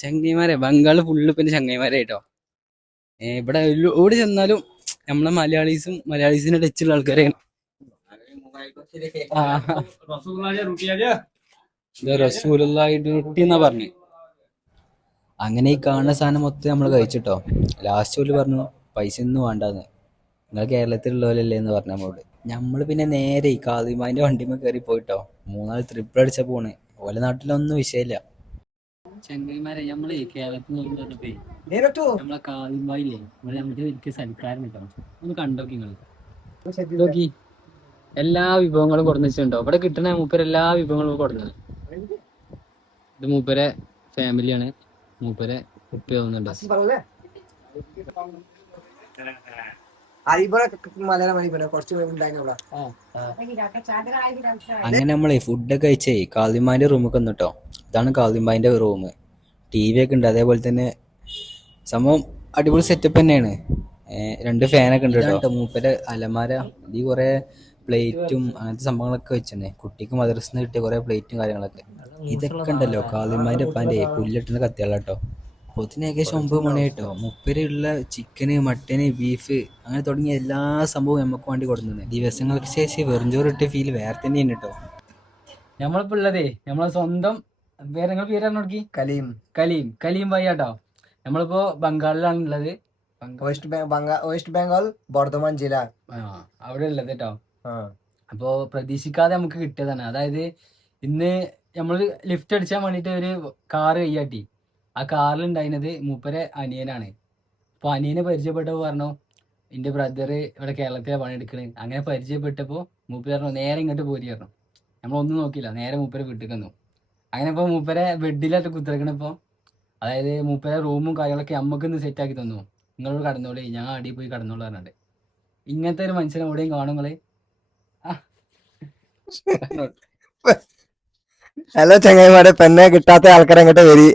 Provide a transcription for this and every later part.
ചങ്ങൈമാരെ Bengal full പിന്നെ ചങ്ങൈമാരായിട്ടോ. ഇവിടെ എവിടെ ചെന്നാലും നമ്മളെ മലയാളീസിനെ ടച്ചുള്ള ആൾക്കാരെയാണ്. റസൂലുള്ളാഹി എന്നാ പറഞ്ഞു. അങ്ങനെ ഈ കാണുന്ന സാധനം മൊത്തം നമ്മൾ കഴിച്ചിട്ടോ. ലാസ്റ്റ് ഓല് പറഞ്ഞു പൈസ ഒന്നും വേണ്ടാന്ന്, നിങ്ങൾ കേരളത്തിലുള്ളവരല്ലേ എന്ന് പറഞ്ഞു നമ്മളോട്. നമ്മൾ പിന്നെ നേരെ ഈ കാദിമാന്റെ വണ്ടിമേ കയറി പോയിട്ടോ. 3 നാൾ ട്രിപ്പിൾ അടിച്ച പോണ്. ഓലെ നാട്ടിലൊന്നും വിഷയമില്ല. ചങ്ങന്മാരെ നമ്മളെ കേരളത്തിൽ നിന്ന് പറഞ്ഞപ്പോ നമ്മളെ കാദിമായില്ലേ, നമുക്ക് എനിക്ക് സൽക്കാരം കിട്ടണം. ഒന്ന് കണ്ടോക്കി നിങ്ങൾ നോക്കി. എല്ലാ വിഭവങ്ങളും കൊടുന്നു വെച്ചിട്ടുണ്ടോ. ഇവിടെ കിട്ടണ മൂപ്പര് എല്ലാ വിഭവങ്ങളും കൊടുക്കുന്നത്. ഇത് മൂപ്പരെ ഫാമിലിയാണ്, മൂപ്പരെ കുട്ടി തോന്നുന്നുണ്ട്. അങ്ങനെ നമ്മളെ ഫുഡൊക്കെ കഴിച്ചേ കാദിമാന്റെ റൂമൊക്കെ വന്നിട്ടോ. ഇതാണ് കാദിമാന്റെ റൂം. TV ഒക്കെ ഉണ്ട്, അതേപോലെ തന്നെ സംഭവം അടിപൊളി സെറ്റപ്പ് തന്നെയാണ്. 2 ഫാനൊക്കെ ഉണ്ട് കേട്ടോ. മൂപ്പരെ അലമാര ഈ കുറെ പ്ലേറ്റും അങ്ങനത്തെ സംഭവങ്ങളൊക്കെ വെച്ചിട്ടുണ്ട്. കുട്ടിക്ക് മദ്രസയിൽ നിന്ന് കിട്ടിയ കുറെ പ്ലേറ്റും കാര്യങ്ങളൊക്കെ. ഇതൊക്കെ ഉണ്ടല്ലോ കാദിമാന്റെ ഉപ്പാന്റെ പുല്ലിട്ടുന്ന കത്തിയാള കേട്ടോ. പൊത്തിന് ഏകദേശം 9 മണിയായിട്ടോ. മുപ്പരുള്ള ചിക്കന്, മട്ടന്, ബീഫ് അങ്ങനെ തുടങ്ങിയ എല്ലാ സംഭവവും നമുക്ക് വേണ്ടി കൊടുക്കുന്നത്. ദിവസങ്ങൾക്ക് ശേഷം വെറുംചോറിട്ട് ഫീൽ വേറെ തന്നെയാണ് കേട്ടോ. നമ്മളിപ്പോ ഉള്ളതേ നമ്മളെ സ്വന്തം പേര് നോക്കി കലീം ഭായിട്ടോ. നമ്മളിപ്പോ ബംഗാളിലാണ് ഉള്ളത്. വെസ്റ്റ് ബംഗാൾ ബർധമാൻ ജില്ല അവിടെ ഉള്ളത് കേട്ടോ. അപ്പോ പ്രതീക്ഷിക്കാതെ നമുക്ക് കിട്ടിയതാണ്. അതായത് ഇന്ന് നമ്മള് ലിഫ്റ്റ് അടിച്ചാൻ വേണ്ടിട്ട് ഒരു കാറ് കയ്യാട്ടി. ആ കാറിലുണ്ടായിരുന്നത് മൂപ്പരെ അനിയനാണ്. അപ്പൊ അനിയനെ പരിചയപ്പെട്ടപ്പോ പറഞ്ഞു എന്റെ ബ്രദർ ഇവിടെ കേരളത്തിലെ പണിയെടുക്കണ്. അങ്ങനെ പരിചയപ്പെട്ടപ്പോ മൂപ്പര് പറഞ്ഞു നേരെ ഇങ്ങോട്ട് പോരി പറഞ്ഞു. നമ്മളൊന്നും നോക്കിയില്ല, നേരെ മൂപ്പരെ വീട്ടിൽ വന്നു. അങ്ങനെ ഇപ്പൊ മൂപ്പരെ ബെഡിലായിട്ട് കുത്തിറക്കണിപ്പോ. അതായത് മൂപ്പരെ റൂമും കാര്യങ്ങളൊക്കെ നമ്മക്കൊന്ന് സെറ്റ് ആക്കി തന്നു. നിങ്ങളോട് കടന്നോളി, ഞാൻ അടിയിൽ പോയി കടന്നോളൂ പറഞ്ഞിട്ട്. ഇങ്ങനത്തെ ഒരു മനുഷ്യനെ എവിടെയും കാണുങ്ങള്. ഹലോ ചങ്ങായിമാരെ, പെണ്ണെ കിട്ടാത്ത ആൾക്കാരെ അങ്ങോട്ട് വരി.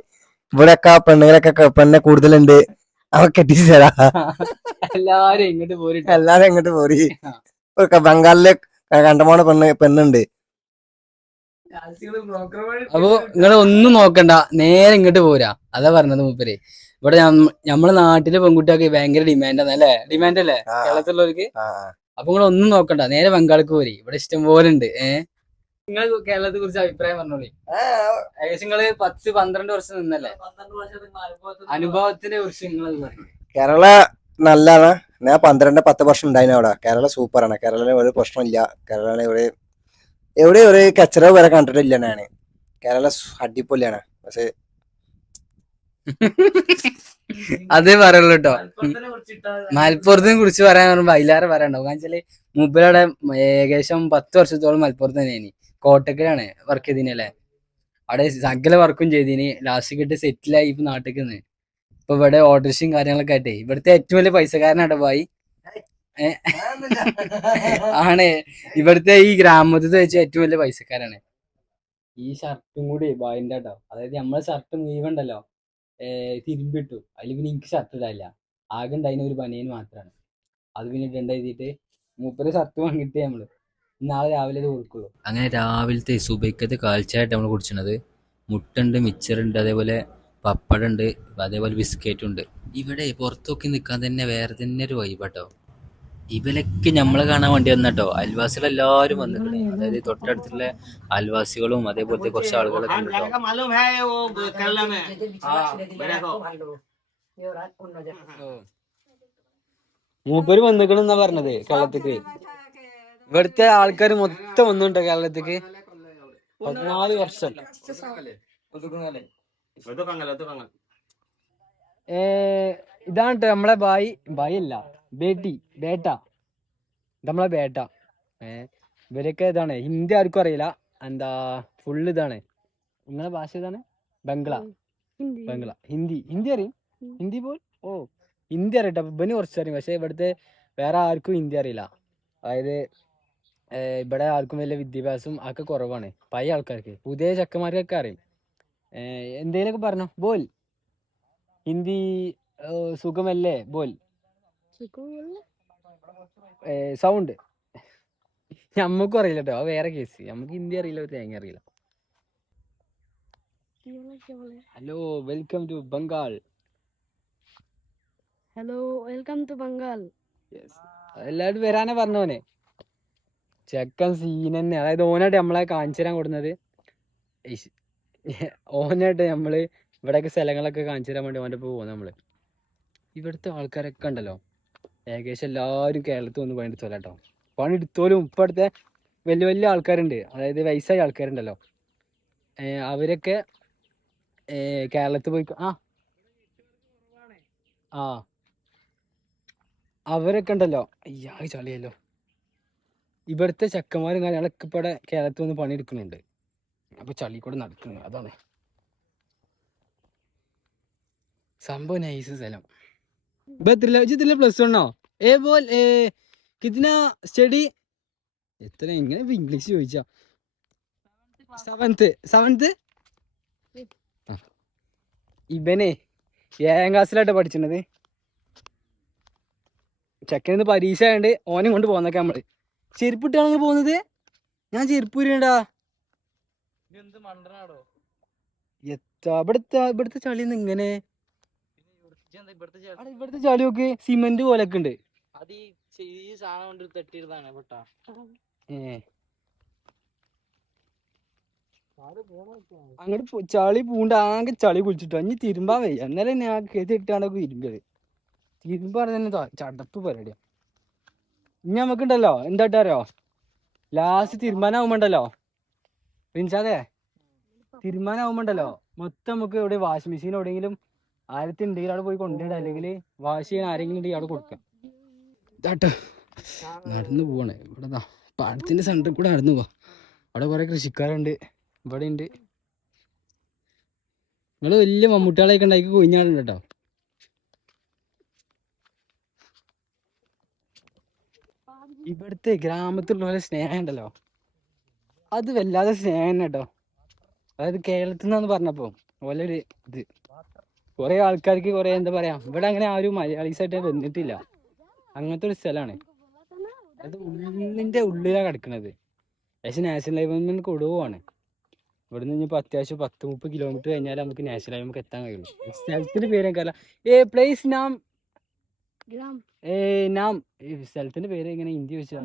ഇവിടെയൊക്കെ പെണ്ണുങ്ങളൊക്കെ പെണ്ണെ കൂടുതലുണ്ട്, അവ കെട്ടിച്ചു തരാ. എല്ലാരും ഇങ്ങോട്ട് പോരിട്ട്, എല്ലാരും ഇങ്ങോട്ട് പോരി. ബംഗാളിലെ കണ്ടമാന പെണ്ണുണ്ട്. അപ്പൊ നിങ്ങൾ ഒന്നും നോക്കണ്ട, നേരെ ഇങ്ങോട്ട് പോരാ. അതാ പറഞ്ഞത് മൂപ്പര്. ഇവിടെ നമ്മളെ നാട്ടിലെ പെൺകുട്ടിയൊക്കെ ഭയങ്കര ഡിമാൻഡാണ് അല്ലേ? ഡിമാൻഡ് അല്ലേ കേരളത്തിലുള്ളവർക്ക്? അപ്പൊ നിങ്ങൾ ഒന്നും നോക്കണ്ട, നേരെ ബംഗാൾക്ക് പോരി. ഇവിടെ ഇഷ്ടം പോലെ ഉണ്ട്. നിങ്ങൾ കേരളത്തെ കുറിച്ച് അഭിപ്രായം പറഞ്ഞോളി. ഏകദേശം നിങ്ങള് 10-12 വർഷം നിന്നല്ലേ, അനുഭവത്തിനെ കുറിച്ച് നിങ്ങൾ പറയും. കേരള നല്ലതാണ്. ഞാൻ 12-10 വർഷം ഉണ്ടായിരുന്നു അവിടെ. കേരള സൂപ്പറാണ്. കേരളത്തിന് ഒരു പ്രശ്നമില്ല. കേരള എവിടെ ഒരു കച്ചറ വരെ കണ്ടിട്ടില്ല ഞാന്. കേരള അടിപൊളിയാണ്. പക്ഷെ അതേ പറയുള്ളൂ കേട്ടോ. മലപ്പുറത്തിനെ കുറിച്ച് പറയാൻ പറയുമ്പോ അതിലേറെ പറയാനുണ്ടാവും. കാരണം വെച്ചാല് മൂപ്പരവിടെ ഏകദേശം 10 വർഷത്തോളം മലപ്പുറത്ത് തന്നെയാണ്. കോട്ടക്കലാണ് വർക്ക് ചെയ്തിനല്ലേ. അവിടെ സകല വർക്കും ചെയ്തിന്. ലാസ്റ്റ് കിട്ടി സെറ്റിലായി ഇപ്പൊ നാട്ടിൽ നിന്ന്. ഇപ്പൊ ഇവിടെ ഓട്ടോറിക്ഷയും കാര്യങ്ങളൊക്കെ ആയിട്ടേ ഇവിടുത്തെ ഏറ്റവും വലിയ പൈസക്കാരനാട്ടോ ഭായി. ആണ് ഇവിടുത്തെ ഈ ഗ്രാമത്തിൽ വെച്ച് ഏറ്റവും വലിയ പൈസക്കാരാണ്. ഈ ഷർട്ടും കൂടി ഭായിന്റെ കേട്ടോ. അതായത് നമ്മളെ ഷർട്ട് മുഴുവണ്ടല്ലോ തിരുമ്പിട്ടു. അതിൽ പിന്നെ എനിക്ക് ഷർട്ട് ഇടാനില്ല. ആകെ ഉണ്ടായിരുന്ന ഒരു ബനിയൻ മാത്രമാണ്. അത് പിന്നെ ഇടണ്ടെഴുതിയിട്ട് മൂപ്പര് ഷർട്ട് വാങ്ങിയിട്ട് നമ്മള് നാളെ രാവിലെ ഇത് കൊടുക്കുള്ളൂ. അങ്ങനെ രാവിലത്തെ സുബൈക്കത്തെ കാൽച്ചായിട്ട് നമ്മൾ കുടിച്ചത്. മുട്ടുണ്ട്, മിച്ചറുണ്ട്, അതേപോലെ പപ്പടം ഉണ്ട്, അതേപോലെ ബിസ്ക്കറ്റും ഉണ്ട്. ഇവിടെ പുറത്തൊക്കെ നിൽക്കാൻ തന്നെ വേറെ തന്നെ ഒരു വൈബാട്ടോ. ഇവരൊക്കെ നമ്മളെ കാണാൻ വേണ്ടി വന്നട്ടോ. അയൽവാസികൾ എല്ലാവരും വന്നിട്ടുണ്ട്. അതായത് തൊട്ടടുത്തുള്ള അയൽവാസികളും അതേപോലത്തെ കുറച്ച് ആളുകളൊക്കെ ഉണ്ട് ട്ടോ. മൂപ്പര് വന്നിക്കണെന്നാ പറഞ്ഞത് കേരളത്തിക്ക്. ഇവിടുത്തെ ആൾക്കാർ മൊത്തം വന്നുണ്ടോ കേരളത്തിക്ക്. 14 വർഷം. ഇതാണ് നമ്മളെ ബായി അല്ല ബേട്ട നമ്മളെ ബേട്ട. ഇവരൊക്കെ ഇതാണ്. ഹിന്ദി ആർക്കും അറിയില്ല. എന്താ ഫുള്ള് ഇതാണ്. നിങ്ങളെ ഭാഷ ഇതാണ് ബംഗ്ല. ഹിന്ദി അറിയും. ഹിന്ദി പോൽ ഹിന്ദി അറിയട്ടെ. ഇവന് കുറച്ച് അറിയും. പക്ഷെ ഇവിടുത്തെ വേറെ ആർക്കും ഹിന്ദി അറിയില്ല. അതായത് ഇവിടെ ആർക്കും വലിയ വിദ്യാഭ്യാസം ഒക്കെ കുറവാണ്. പഴയ ആൾക്കാർക്ക്. പുതിയ ചെക്കന്മാർക്കൊക്കെ അറിയും. എന്തേലൊക്കെ പറഞ്ഞോ ബോൽ. ഹിന്ദി സുഖമല്ലേ ബോൽ. സൗണ്ട് ഞമ്മക്കും അറിയില്ല കേട്ടോ. അത് വേറെ കേസ്. നമുക്ക് ഹിന്ദി അറിയില്ല, ഒരു തേങ്ങ അറിയില്ല. Hello welcome to Bengal. Hello welcome to Bengal. എല്ലാവരും വരാനാ പറഞ്ഞോനെ. ചെക്കൻ സീൻ തന്നെ. അതായത് ഓനായിട്ട് നമ്മളെ കാണിച്ചു തരാൻ കൊടുക്കുന്നത്. ഓനായിട്ട് നമ്മള് ഇവിടെയൊക്കെ സ്ഥലങ്ങളൊക്കെ കാണിച്ചു തരാൻ വേണ്ടി ഓൻ്റെ പോകും നമ്മള്. ഇവിടുത്തെ ആൾക്കാരൊക്കെ ഉണ്ടല്ലോ, ഏകദേശം എല്ലാവരും കേരളത്തിൽ വന്ന് പണിയെടുത്തോല കേട്ടോ. പണിയെടുത്തോലും ഇപ്പോഴത്തെ വലിയ വലിയ ആൾക്കാരുണ്ട്, അതായത് വയസ്സായ ആൾക്കാരുണ്ടല്ലോ, അവരൊക്കെ കേരളത്തിൽ പോയി ആ അവരൊക്കെ ഉണ്ടല്ലോ. അയ്യാ ചളിയല്ലോ. ഇവിടുത്തെ ചെക്കന്മാരും കാര്യങ്ങളൊക്കെ ഇവിടെ കേരളത്തിൽ വന്ന് പണിയെടുക്കുന്നുണ്ട്. അപ്പൊ ചളി കൂടെ നടക്കുന്നു. അതാണ് സംഭവം. നൈസ് സ്ഥലം. പ്ലസ് വണ്ണോ കിतना സ്റ്റഡി എത്ര എങ്ങനെ ഇംഗ്ലീഷ് ചോദിച്ചാ? സെവൻത്ത്. ഇവനെ 7ാം ക്ലാസ്സിലായിട്ട് പഠിച്ചിരുന്നത്. ചെക്കനിന്ന് പരീക്ഷ ആയതുകൊണ്ട് ഓനെ കൊണ്ട് പോന്നൊക്കെ നമ്മള്. ചെരുപ്പിട്ടാണ് പോകുന്നത്. ഞാൻ ചെരുപ്പ് ഊരിണ്ടാ. ഇവിടുത്തെ ചളിന്ന് ഇങ്ങനെ ഇവിടുത്തെ ചളി നോക്ക്, സിമെന്റ് പോലൊക്കെ ഉണ്ട്. അങ്ങോട്ട് ചളി പൂണ്ട് ആകെ ചളി കുളിച്ചിട്ടോ. ഇനി തിരുമ്പാൻ വയ്യ. എന്നാലും ഞാൻ ഇട്ടാണ്ടൊക്കെ ഇരുമ്പത്. തിരുമ്പാണ് തന്നെ ചടപ്പ് പരിപാടിയാ. ഇനി നമുക്കുണ്ടല്ലോ എന്തായിട്ടാരോ ലാസ്റ്റ് തീരുമാനമാകുമ്പോണ്ടല്ലോ പ്രിൻസാദേ, തീരുമാനമാകുമ്പോണ്ടല്ലോ മൊത്തം നമുക്ക് ഇവിടെ വാഷിംഗ് മെഷീൻ എവിടെയെങ്കിലും ആരത്തി ഉണ്ടെങ്കിൽ അവിടെ പോയി കൊണ്ടുപോയിടാം, അല്ലെങ്കിൽ വാഷ് ചെയ്യാൻ ആരെങ്കിലും ഉണ്ടെങ്കിൽ അവിടെ കൊടുക്കാം. ഇതാട്ടോ നടന്നു പോവാണ്. ഇവിടെ പാടത്തിന്റെ സെന്ററിൽ കൂടെ നടന്നു പോവാ. അവിടെ കുറെ കൃഷിക്കാരുണ്ട്. ഇവിടെ ഉണ്ട്. നിങ്ങള് വലിയ മമ്മൂട്ടികളെയൊക്കെ ഉണ്ടാക്കി കൊഴിഞ്ഞാടുണ്ട് കേട്ടോ. ഇവിടുത്തെ ഗ്രാമത്തിലുള്ള സ്നേഹം ഉണ്ടല്ലോ, അത് വല്ലാതെ സ്നേഹം കേട്ടോ. അതായത് കേരളത്തിൽ നിന്നാന്ന് പറഞ്ഞപ്പോ ഓലൊരു ഇത്. കുറെ ആൾക്കാർക്ക് കുറെ എന്താ പറയാ, ഇവിടെ അങ്ങനെ ആരും മലയാളീസായിട്ട് വന്നിട്ടില്ല. അങ്ങനത്തെ ഒരു സ്ഥലമാണ്. അത് ഉള്ളിന്റെ ഉള്ളിലാണ് കിടക്കുന്നത്. പക്ഷെ നാഷണൽ ഹൈവേ നിന്ന് കൊടുവാണ്. ഇവിടെ നിന്ന് ഇനിയിപ്പോൾ അത്യാവശ്യം 10-30 കിലോമീറ്റർ കഴിഞ്ഞാൽ നമുക്ക് നാഷണൽ ഹൈവേ എത്താൻ കഴിയുള്ളൂ. സ്ഥലത്തിന്റെ പേര് എനിക്കല്ല. പ്ലേസ് നാം നാം സ്ഥലത്തിന്റെ പേര് എങ്ങനെ ഹിന്ദി വെച്ചാൽ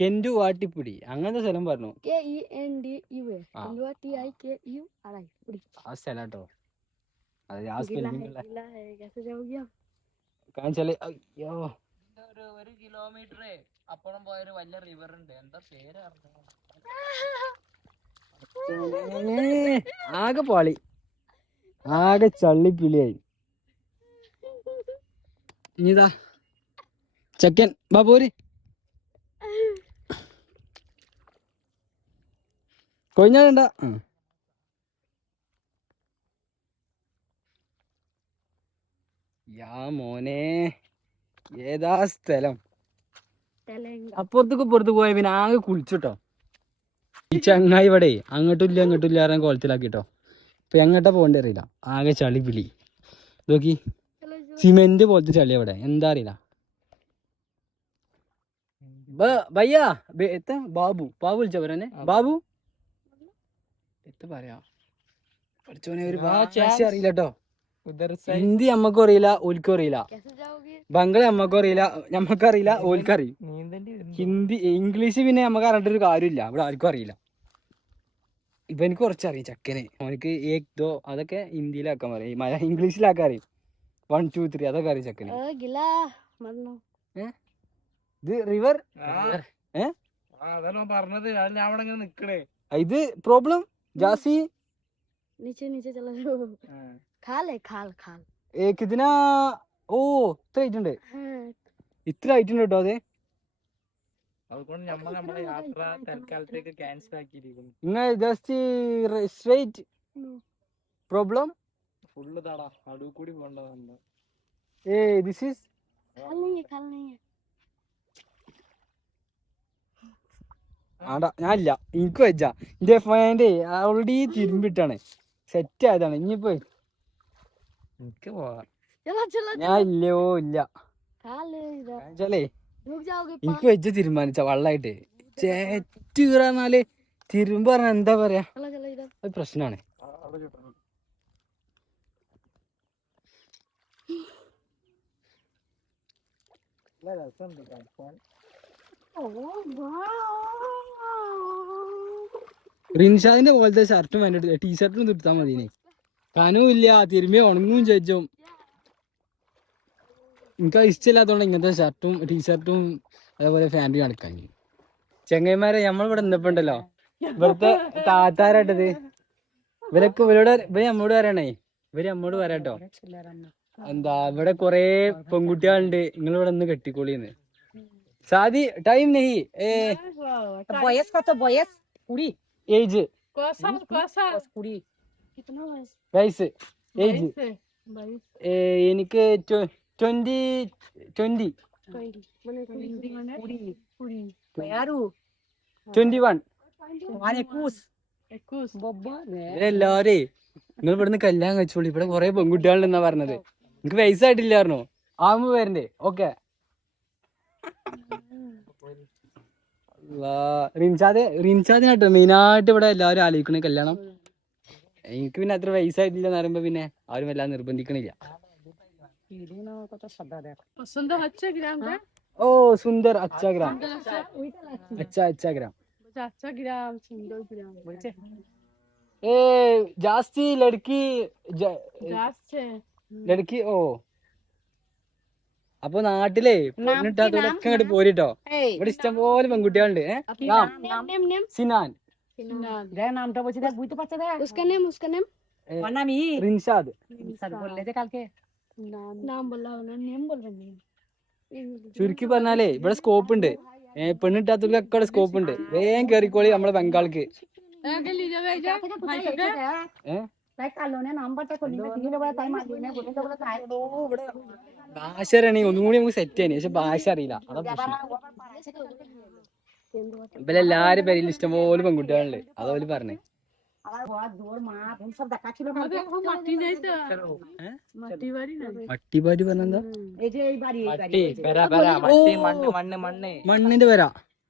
കെൻഡുവാട്ടിപ്പുടി അങ്ങനത്തെ സ്ഥലം പറഞ്ഞു. ആ സ്ഥലം കേട്ടോ. അത് ആ സ്പെല്ലിംഗ് കാണിച്ചാല് അയ്യോ 1 കിലോമീറ്റർ അപ്പുറം പോയൊരു വലിയ റിവർ ഉണ്ട്. എന്താ പേര് ആകെ പാളി, ആകെ ചള്ളിപ്പിളിയായി. ഇനിതാ ചെക്കൻ ബാബൂര് കൊഴിഞ്ഞാണ്ട. യാ മോനെ, ഏതാ സ്ഥലം? അപ്പുറത്തേക്ക് പുറത്ത് പോയ പിന്നെ ആകെ കുളിച്ചിട്ടോ. ഈ ചങ്ങായി ഇവിടെ അങ്ങോട്ടും ഇല്ല അങ്ങോട്ടും ഇല്ല പറഞ്ഞ കോലത്തിലാക്കിട്ടോ. ഇപ്പൊ എങ്ങോട്ടാ പോകേണ്ടി അറിയില്ല. ആകെ ചളി പിളി നോക്കി. സിമെന്റ് പോലത്തെ ചളി അവിടെ, എന്താ അറിയില്ല. ഭയ്യാ ബാബു വിളിച്ച പോരെ ബാബു എത്ത പറയാ. പഠിച്ചോനെ ഒരു ഭാഷ അറിയില്ല കേട്ടോ. ഹിന്ദി നമ്മക്കും അറിയില്ല, ഓൽക്കും അറിയില്ല. ബംഗാളി നമ്മക്കും അറിയില്ല, ഞമ്മക്കറിയില്ല, ഓൽക്കറിയും. ഹിന്ദി ഇംഗ്ലീഷ് പിന്നെ നമുക്ക് അറിഞ്ഞിട്ടൊരു കാര്യമില്ല. ഇവിടെ ആർക്കും അറിയില്ല. ഇപ്പൊ എനിക്ക് കുറച്ചറിയാം ചെക്കന്. അവനക്ക് ഏക് ദോ അതൊക്കെ ഹിന്ദിയിലാക്കാൻ പറയും, ഇംഗ്ലീഷിലാക്കാൻ അറിയും. 1 2 3 അതൊക്കെ അറിയാം ചെക്കന്. ഇത് റിവർ ഇത് പ്രോബ്ലം ജാസി കിതിന. ഓ ഇത്ര ആയിട്ടുണ്ട്, ഇത്ര ആയിട്ടുണ്ട് കേട്ടോ. അതെ നിങ്ങൾ ജസ്റ്റ് സ്ട്രൈറ്റ് പ്രോബ്ലം ഫുള്ള് താടാ നടുവ് കൂടി പോകണ്ട. ദിസ് ഈസ് ആടാ ഞാനില്ല, എനിക്ക് വെച്ചാ എന്റെ ഫാൻ്റെ ഓൾറെഡി തിരുമ്പിട്ടാണ്, സെറ്റ് ആയതാണ്. ഇനിയിപ്പോ എനിക്ക് പോവാ, ഞാൻ ഇല്ലയോ ഇല്ല. എനിക്ക് വെച്ച് തീരുമാനിച്ച വള്ളായിട്ട് ചേറ്റ് കീറാന്നാല് തിരുമ്പ് പറഞ്ഞ എന്താ പറയാ, चला चला इधर അത് പ്രശ്നാണ്. റിൻഷാദിന്റെ പോലത്തെ ഷർട്ടും വേണ്ടിട്ട് ടീഷർട്ടും നിർത്താൻ മതിനെ. കനവും ഇല്ല, തിരുമ്പി ഉണങ്ങും ചേച്ചും. എനിക്ക് ഇഷ്ടമില്ലാത്തതുകൊണ്ട് ഇങ്ങനത്തെ ഷർട്ടും ടീഷർട്ടും അതേപോലെ ഫാൻറ്റും നടക്കാൻ. ചെങ്ങന്മാരെ നമ്മളിവിടെ നിന്നപ്പോണ്ടല്ലോ, ഇവിടുത്തെ താത്താരായിട്ടത് ഇവര് നമ്മോട് പറയണേ, ഇവര് നമ്മോട് പറയാട്ടോ, എന്താ ഇവിടെ കൊറേ പെൺകുട്ടികളുണ്ട്, നിങ്ങളിവിടെ നിന്ന് കെട്ടിക്കോളിന്ന്. സാദി ടൈം നെഹി বয়স কত বয়স? 20 ഏജ് কুড়ি कितना वयस വയസ്സ് ഏജ് 22 എനിക്ക് 20 20 माने 20 আরু 21. মানে 21 বব্বা ഇവരെല്ലാവരേ നിങ്ങൾ ഇവിടുന്ന് കല്യാണം കഴിച്ചോളൂ, ഇവിടെ കൊറേ പെൺകുട്ടികളുണ്ടെന്നാ പറഞ്ഞത്. എനിക്ക് വയസ്സായിട്ടില്ലായിരുന്നോ, ആകുമ്പോ വരണ്ടേ? ഓക്കെ. റിൻഷാദിനാട്ടോ മെയിനായിട്ട് ഇവിടെ എല്ലാവരും ആലോചിക്കണേ കല്യാണം. എനിക്ക് പിന്നെ അത്ര വയസ്സായിട്ടില്ലെന്ന് പറയുമ്പോ പിന്നെ ആരും എല്ലാം നിർബന്ധിക്കണില്ല. কত সাদা দেখ पसंद अच्छा ग्राम का ഓ സുന്ദർ അച്ഛാ ഗ്രാം, അച്ഛാ ഗ്രാം. अच्छा ग्राम सुंदर ग्राम বলছে ഏ ജാസ്തി ലഡ്കി ग्रास से ലഡ്കി. ഓ അപ്പൊ നാട്ടിലെ പെണ്ണിട്ടാത്തോടൊക്കെ അങ്ങോട്ട് പോരിട്ടോ, এই ഇവിടെ ഇഷ്ടംപോലെ പെൺകുട്ടികളുണ്ട്. നാം नेम नेम സിനാൻ, দেখ নামটা বলছি দেখ বুঝতে পারছে দেখ उसका नेम ওর নাম ই റിൻഷാദ്. স্যার বললে যে কালকে नाम बोला उन्होंने नेम बोल रहे हैं ചുരുക്കി പറഞ്ഞാലേ ഇവിടെ സ്കോപ്പ് ഉണ്ട്. പെണ്ണിട്ടാത്തവർക്കൊക്കെ ഇവിടെ സ്കോപ്പ് ഉണ്ട്. വേഗം കേറിക്കോളി നമ്മളെ ബംഗാൾക്ക്. তাই কালো নে নাম্বারটা করলি না দিয়ে দেবো তাই মারলি না বলে দেবো তাই ഭാഷ അറിയണെങ്കിൽ ഒന്നും കൂടി നമുക്ക് സെറ്റ് ചെയ്യാൻ, പക്ഷെ ഭാഷ അറിയില്ല, അതാ പ്രശ്നം. ഇവരെല്ലാരും പേരിൽ ഇഷ്ടംപോലെ പെൺകുട്ടികളുണ്ട്, അതോല് പറഞ്ഞേ. আবার ঘর দৌড় মা বোন সব দেখা ছিল না माटी नहीं था माटी वाली ना മട്ടിപ്പാറ്റി പറഞ്ഞെന്താ? এই যে এই বাড়ি এই বাড়ি മണ്ണിന്റെ വര.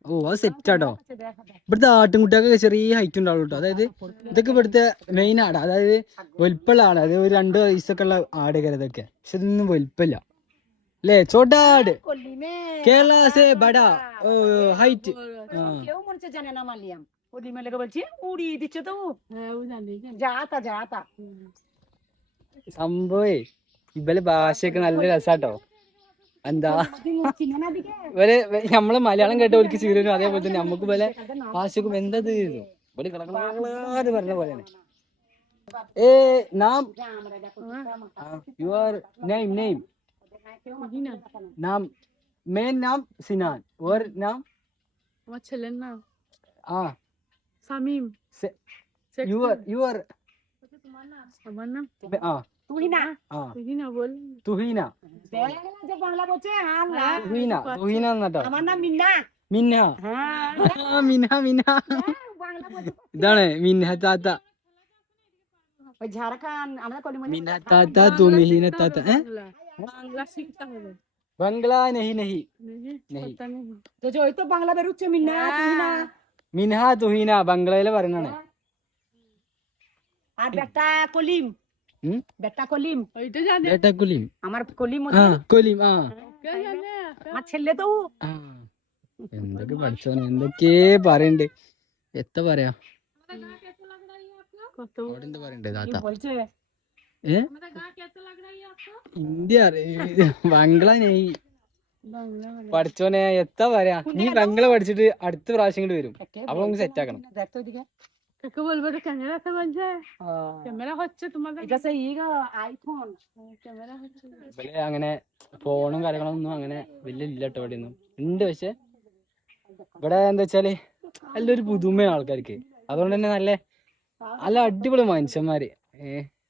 ഓ അത് സെറ്റാട്ടോ. ഇവിടുത്തെ ആട്ടിൻകുട്ടിയൊക്കെ ചെറിയ ഹൈറ്റ് ഉണ്ടാവുള്ളൂ കേട്ടോ. അതായത് ഇതൊക്കെ ഇവിടുത്തെ മെയിൻ ആടാ, അതായത് വലുപ്പമുള്ള ആട്. അതായത് ഒരു 2 വയസ്സൊക്കെ ഉള്ള ആടുകൾ ഇതൊക്കെ, പക്ഷെ ഇതൊന്നും വലുപ്പമില്ല അല്ലേ. ചോട്ടാട് করলি মে കേരള സേ ബഡാ ഹൈറ്റ്. কেউ মনে হচ্ছে জানে না মারলিয়াম ওলি মেলেকে বলছি উড়িয়ে দিচ্ছে তো है वो जाने যাতা സംഭവേ ഇവലെ ഭാഷയൊക്കെ നല്ല രസാട്ടോ. എന്താ চিনে দিকে ഇവര് നമ്മള് മലയാളം കേട്ട ഓർക്ക് സീരിയലും അതേപോലെ തന്നെ നമുക്ക് പോലെ ഭാഷക്കും എന്തത് ഇവര് കളകളാന്ന് പറഞ്ഞ പോലെയാണ്. ഏ നാം আমরা দেখো യുവർ നെയിം നാം മെയിൻ നാം സിനാൻ, ഓർ നാം वो चलन ना ആ सामीम യുവർ हमारा नाम ആ তুই না ആ तुझी ना बोल തുഹീന. দেখ যে বাংলা বলছে আল্লাহ തുഹീന എന്നാട്ടോ. আমার নাম মিন্না മിന്ന. മിന്ന বাংলা বলছে ഇതാണ് മിന്ന താത്ത. ওই ঝাড়খণ্ড আমরা কলিমনি മിന്ന താത്ത തുമിഹീന താത്ത. बांग्ला सीखता है ബംഗ്ല നഹി നഹി नहीं नहीं। पता नहीं তো যে ওই তো বাংলা বেরুচ্ছে মিন্না তুই না മിൻഹ തുഹീന ബംഗ്ലയില് പറയുന്നതാണ്. আর বেটা কলিম হুম? বেটা কলিম वही तो जाने ഏട്ടാ കുലിം. আমার কলিম ആ കൊലിം. ആ क्या जाने আমার ছেলে তো ആ എന്തൊക്കെ പഠിച്ചോനെ എന്തൊക്കെ പറയണ്ട്. എത്ര പറയാ तो അവിടെ എന്താ പറയണ്ടേ কি താത്ത? বলছে ഏ ഇന്ത്യ ബംഗ്ല നെയ് बांग्ला പഠിച്ചോനെ എത്ര പറയാ. നീ ബംഗ്ല പഠിച്ചിട്ട് അടുത്ത പ്രാവശ്യം ഇങ്ങോട്ട് വരും, അപ്പൊ നമുക്ക് സെറ്റ് ആക്കണം. দেখ তো এদিকে কাকে বলবো তো ক্যামেরা তো বলছে ক্যামেরা হচ্ছে তোমাদের এটা সেই আইফোন ক্যামেরা হচ্ছে ഇവല് അങ്ങനെ ഫോണും കാര്യങ്ങളൊന്നും അങ്ങനെ വലിയ ഇല്ല കേട്ടോ. ഇവിടെ ഒന്നും ഉണ്ട്, പക്ഷെ ഇവിടെ എന്താ വെച്ചാല് നല്ലൊരു പുതുമയാണ് ആൾക്കാർക്ക്. അതുകൊണ്ട് തന്നെ നല്ല നല്ല അടിപൊളി മനുഷ്യന്മാര്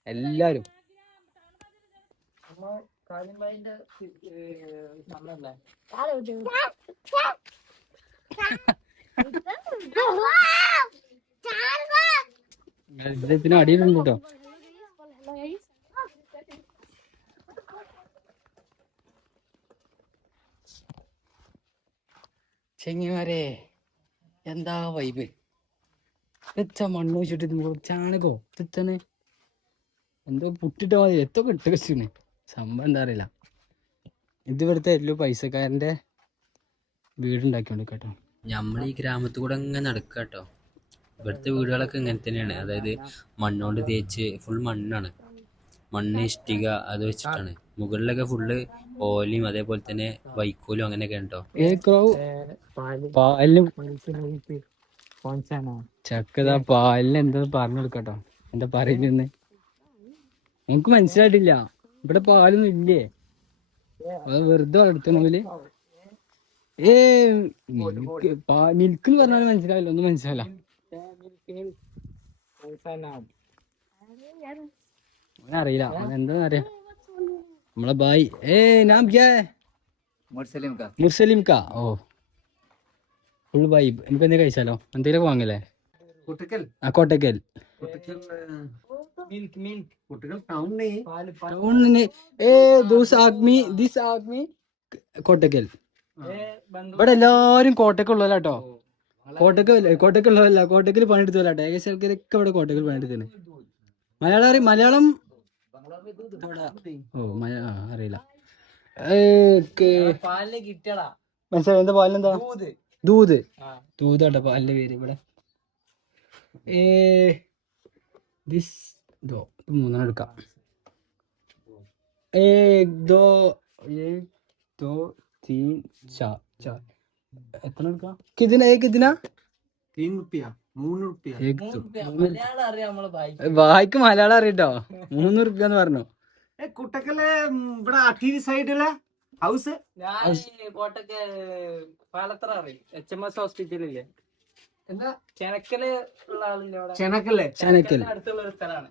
എല്ലാരും. ഇതിന് അടിയിലുണ്ട് കേട്ടോ. ചെങ്ങിമാരെ എന്താ വൈബ് എച്ചാ മണ്ണ് വെച്ചിട്ട് ചാണകോ തെച്ചാണ് എന്തോ പുട്ടിട്ട മതി എത്തൊക്കെ ഇട്ട് വെച്ചിന് സംഭവം എന്താ അറിയില്ല. ഇത് ഇവിടുത്തെ എല്ലോ പൈസക്കാരൻ്റെ വീടുണ്ടാക്കിയോണ്ട് കേട്ടോ. നമ്മൾ ഈ ഗ്രാമത്തിൽ കൂടെ അങ്ങനെ നടക്കുക കേട്ടോ. ഇവിടുത്തെ വീടുകളൊക്കെ ഇങ്ങനെ തന്നെയാണ്. അതായത് മണ്ണോണ്ട് തേച്ച് ഫുൾ മണ്ണാണ്. മണ്ണ് ഇഷ്ടിക അത് വെച്ചിട്ടാണ്. മുകളിലൊക്കെ ഫുള്ള് ഓലയും അതേപോലെ തന്നെ വൈക്കോലും അങ്ങനെയൊക്കെ ഉണ്ടോ. ചക്കതാ പാലിന് എന്താ പറഞ്ഞു കൊടുക്കട്ടോ. എന്താ പറയുന്നത് നമുക്ക് മനസ്സിലായിട്ടില്ല. ഇവിടെ പാലൊന്നും ഇല്ലേ, അത് വെറുതെ വളർത്തണോല്. മിൽക്ക് എന്ന് പറഞ്ഞാലും മനസ്സിലാവില്ല, ഒന്നും മനസ്സിലാവില്ല. അറിയില്ല എന്താന്ന് അറിയാം. നമ്മളെ ബായ് നാം ക്യാ മുർസലിം കാ ഓ ഫുൾ വൈബ്. എനിക്ക് എന്തെങ്കിലും കഴിച്ചാലോ, എന്തെങ്കിലും വാങ്ങല്ലേ? കോട്ടക്കൽ കോട്ടക്കൽ. ഇവിടെ എല്ലാരും കോട്ടക്കുള്ളവരാട്ടോ. കോട്ടക്കുള്ളവരല്ല, കോട്ടക്കൽ പണിയെടുത്തവരാട്ടോ. ഏകദേശം ആൾക്കാരൊക്കെ ഇവിടെ കോട്ടക്കൽ പണിയെടുത്തത്. മലയാളം ഓ അറിയില്ല. മനസ്സിലായി എന്താ പാലിനെന്താ? ദൂത് ദൂതാട്ടോ പാലിന്റെ പേര് ഇവിടെ. മൂന്നെണ്ണം എടുക്കാം. എത്ര എടുക്കാം? വായിക്ക് മലയാളം അറിയട്ടോ. 3 റുപ്യ പറഞ്ഞു. കുട്ടക്കല് ഇവിടെ അട്ടീരി സൈഡിലെ ഹൗസ് പാലത്തറ HMS ഹോസ്പിറ്റലില്ലേ, എന്താ ചെനക്കല് ഉള്ള ആളില്ലേ? ചെനക്കൽ അടുത്തുള്ള ഒരു സ്ഥലമാണ്.